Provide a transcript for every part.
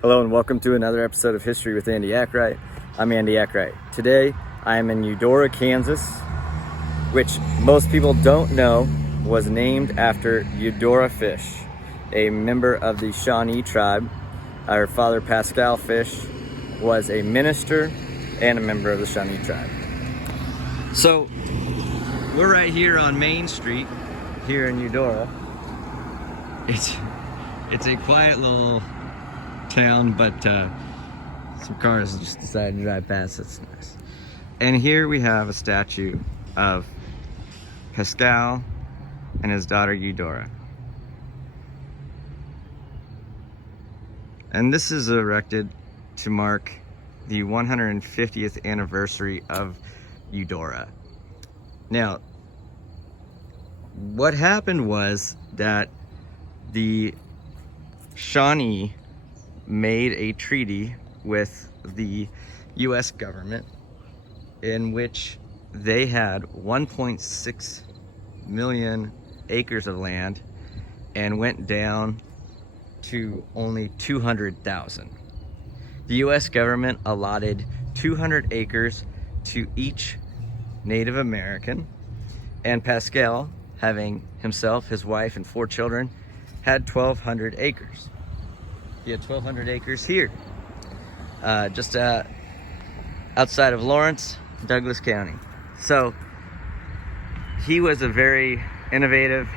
Hello and welcome to another episode of History with Andy Akright. I'm Andy Akright. Today I am in Eudora, Kansas, which most people don't know was named after Eudora Fish, a member of the Shawnee tribe. Our father Pascal Fish was a minister and a member of the Shawnee tribe. So we're right here on Main Street here in Eudora. It's a quiet little town, but some cars just decided to drive past. It's nice. And here we have a statue of Pascal and his daughter Eudora. And this is erected to mark the 150th anniversary of Eudora. Now, what happened was that the Shawnee made a treaty with the US government in which they had 1.6 million acres of land and went down to only 200,000. The US government allotted 200 acres to each Native American, and Pascal, having himself, his wife, and 4 children, had 1,200 acres. He had 1,200 acres here, just outside of Lawrence, Douglas County. So he was a very innovative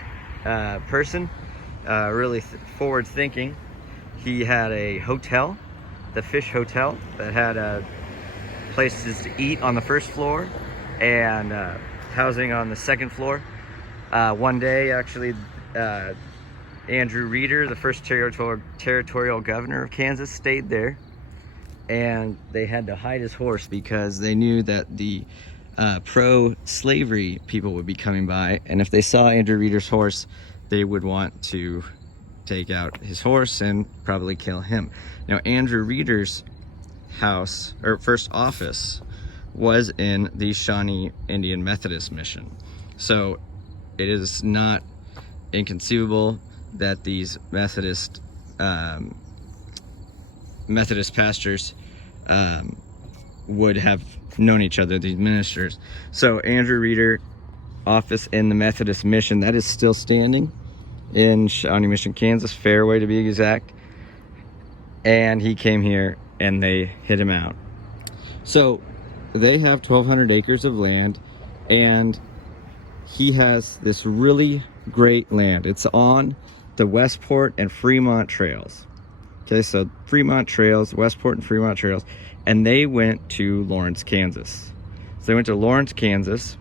person, really forward-thinking. He had a hotel, the Fish Hotel, that had places to eat on the first floor and housing on the second floor. One day, actually, Andrew Reeder, the first territorial governor of Kansas, stayed there, and they had to hide his horse because they knew that the pro-slavery people would be coming by, and if they saw Andrew Reeder's horse, they would want to take out his horse and probably kill him. Now, Andrew Reeder's house, or first office, was in the Shawnee Indian Methodist Mission. So it is not inconceivable that these Methodist pastors would have known each other, these ministers. So Andrew Reeder office in the Methodist Mission, that is still standing in Shawnee Mission, Kansas, Fairway to be exact. And he came here and they hit him out. So they have 1,200 acres of land, and he has this really great land. It's on the Westport and Fremont trails. Okay, so Fremont trails, Westport and Fremont trails, and they went to Lawrence, Kansas. So they went to Lawrence, Kansas,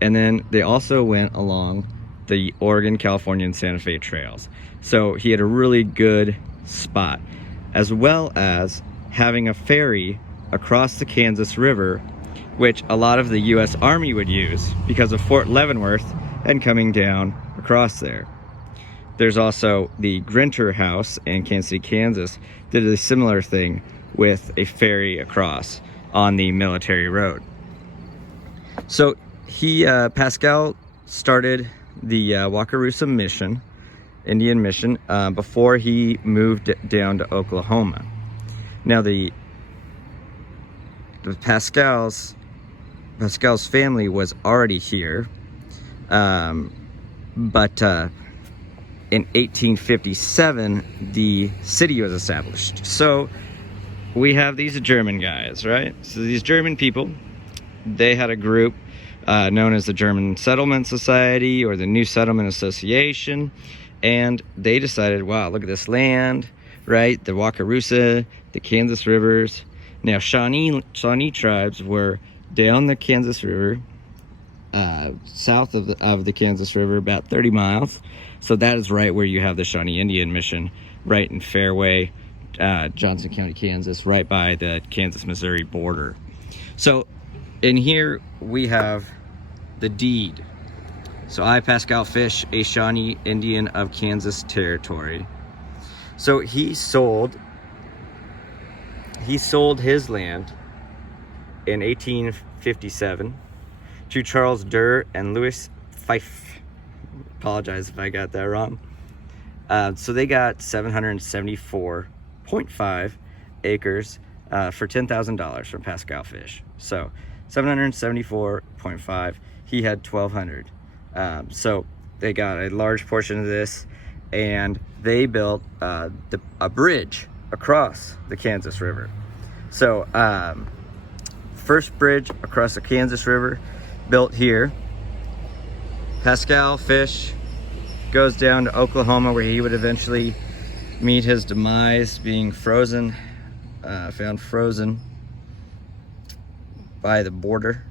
and then they also went along the Oregon, California, and Santa Fe trails. So he had a really good spot, as well as having a ferry across the Kansas River, which a lot of the US Army would use because of Fort Leavenworth and coming down across there. There's also the Grinter House in Kansas City, Kansas, did a similar thing with a ferry across on the military road. So Pascal started the Wakarusa Mission, Indian Mission, before he moved down to Oklahoma. Now the Pascal's family was already here, but in 1857 the city was established. So we have these German guys, right? So these German people, they had a group known as the German Settlement Society or the New Settlement Association, and they decided, wow, look at this land, right? The Wakarusa, the Kansas rivers. Now Shawnee tribes were down the Kansas River, south of the Kansas River, about 30 miles. So that is right where you have the Shawnee Indian Mission, right in Fairway, Johnson County, Kansas, right by the Kansas-Missouri border. So in here we have the deed. So I, Pascal Fish, a Shawnee Indian of Kansas Territory. So he sold his land in 1857 to Charles Durr and Louis Fife. Apologize if I got that wrong. So they got 774 0.5 acres for $10,000 from Pascal Fish. So 774.5, he had 1,200. So they got a large portion of this, and they built a bridge across the Kansas River. So first bridge across the Kansas River built here. Pascal Fish goes down to Oklahoma, where he would eventually meet his demise, being frozen, found frozen by the border,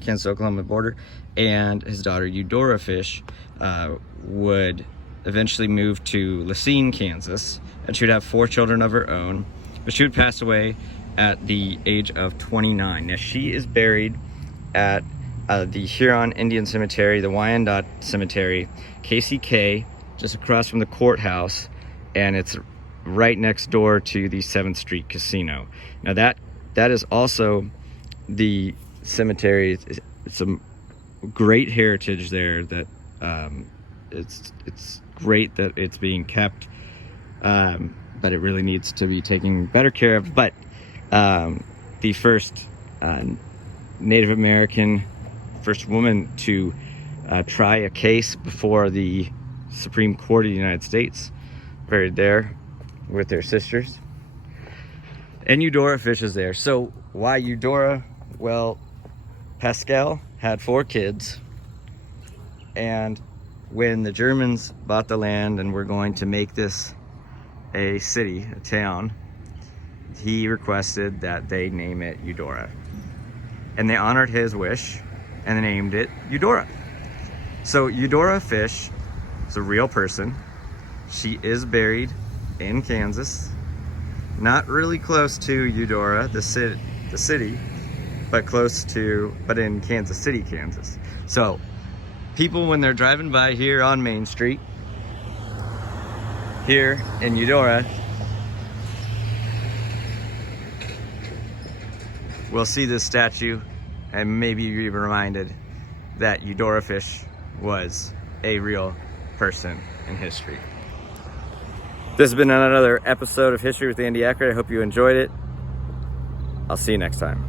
Kansas-Oklahoma border. And his daughter Eudora Fish would eventually move to Lacine, Kansas, and she would have 4 children of her own, but she would pass away at the age of 29. Now she is buried at the Huron Indian Cemetery, the Wyandotte Cemetery, KCK, just across from the courthouse, and it's right next door to the 7th Street Casino. Now that is also the cemetery. It's some great heritage there that it's great that it's being kept, but it really needs to be taken better care of. But the first Native American, first woman to try a case before the Supreme Court of the United States, buried there with their sisters. And Eudora Fish is there. So why Eudora? Well, Pascal had 4 kids, and when the Germans bought the land and were going to make this a city, a town, he requested that they name it Eudora. And they honored his wish and they named it Eudora. So Eudora Fish is a real person. She is buried in Kansas, not really close to Eudora, the city, but in Kansas City, Kansas. So people, when they're driving by here on Main Street, here in Eudora, will see this statue and maybe be reminded that Eudora Fish was a real person in history. This has been another episode of History with Andy Akright. I hope you enjoyed it. I'll see you next time.